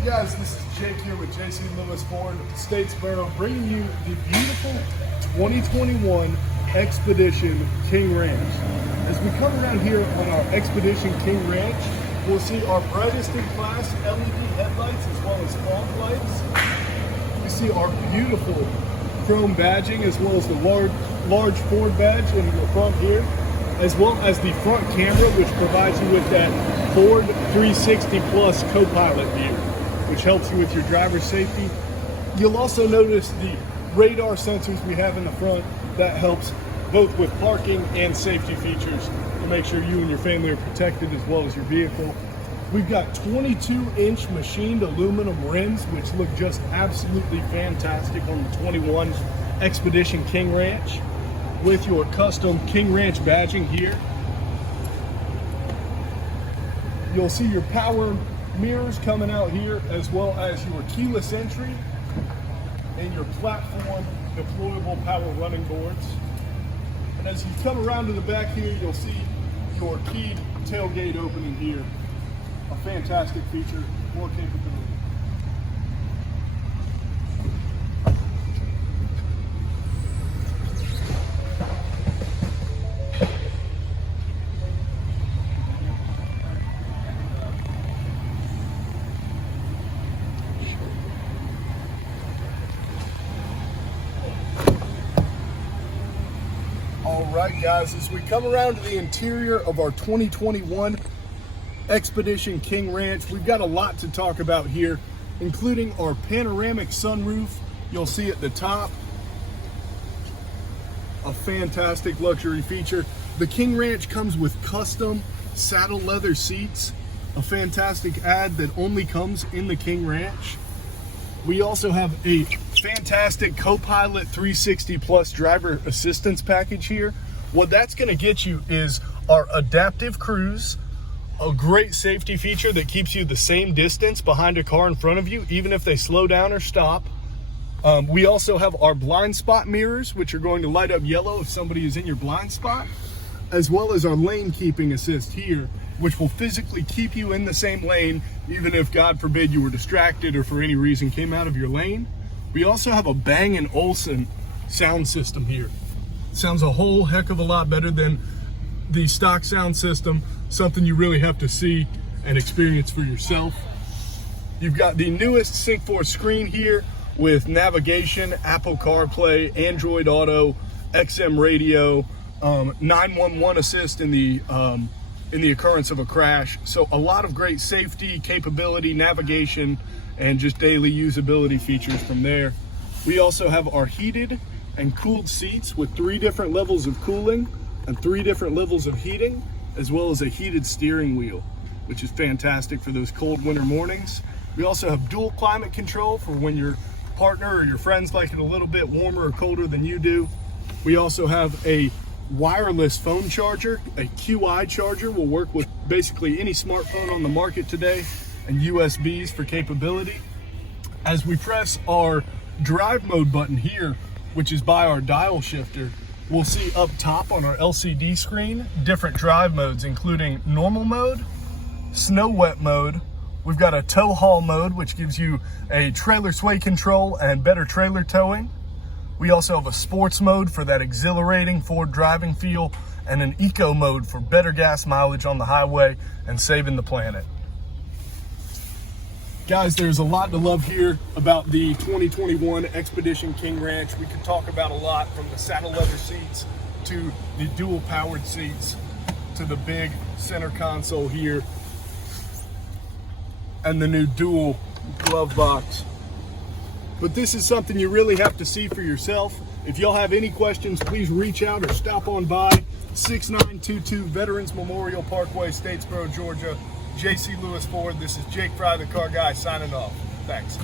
right, guys, this is Jake here with JC Lewis Ford, Statesboro, bringing you the beautiful 2021 Expedition King Ranch. As we come around here on our Expedition King Ranch, we'll see our brightest in class LED headlights as well as fog lights. We see our beautiful chrome badging as well as the large Ford badge in the front here, as well as the front camera, which provides you with that Ford 360 Plus co-pilot view, which helps you with your driver's safety. You'll also notice the radar sensors we have in the front that helps both with parking and safety features to make sure you and your family are protected as well as your vehicle. We've got 22-inch machined aluminum rims, which look just absolutely fantastic on the 21 Expedition King Ranch, with your custom King Ranch badging here. You'll see your power mirrors coming out here, as well as your keyless entry and your platform deployable power running boards. And as you come around to the back here, you'll see your keyed tailgate opening here. A fantastic feature, more capability. All right, guys, as we come around to the interior of our 2021 Expedition King Ranch, we've got a lot to talk about here, including our panoramic sunroof. You'll see at the top, a fantastic luxury feature. The King Ranch comes with custom saddle leather seats, a fantastic add that only comes in the King Ranch. We also have a fantastic co-pilot 360 Plus driver assistance package here. What that's going to get you is our adaptive cruise, a great safety feature that keeps you the same distance behind a car in front of you, even if they slow down or stop. We also have our blind spot mirrors, which are going to light up yellow if somebody is in your blind spot, as well as our lane keeping assist here, which will physically keep you in the same lane, even if, God forbid, you were distracted or for any reason came out of your lane. We also have a Bang & Olufsen sound system here. Sounds a whole heck of a lot better than the stock sound system, something you really have to see and experience for yourself. You've got the newest Sync 4 screen here with navigation, Apple CarPlay, Android Auto, XM radio, 911 assist in the occurrence of a crash. So a lot of great safety, capability, navigation, and just daily usability features from there. We also have our heated and cooled seats with 3 different levels of cooling and 3 different levels of heating, as well as a heated steering wheel, which is fantastic for those cold winter mornings. We also have dual climate control for when your partner or your friends like it a little bit warmer or colder than you do. We also have a wireless phone charger. A QI charger will work with basically any smartphone on the market today, and USBs for capability. As we press our drive mode button here, which is by our dial shifter, we'll see up top on our LCD screen different drive modes, including normal mode, snow wet mode. We've got a tow haul mode, which gives you a trailer sway control and better trailer towing. We also have a sports mode for that exhilarating Ford driving feel, and an eco mode for better gas mileage on the highway and saving the planet. Guys, there's a lot to love here about the 2021 Expedition King Ranch. We could talk about a lot, from the saddle leather seats to the dual powered seats to the big center console here and the new dual glove box. But this is something you really have to see for yourself. If y'all have any questions, please reach out or stop on by 6922 Veterans Memorial Parkway, Statesboro, Georgia. JC Lewis Ford. This is Jake Fry, the car guy, signing off. Thanks.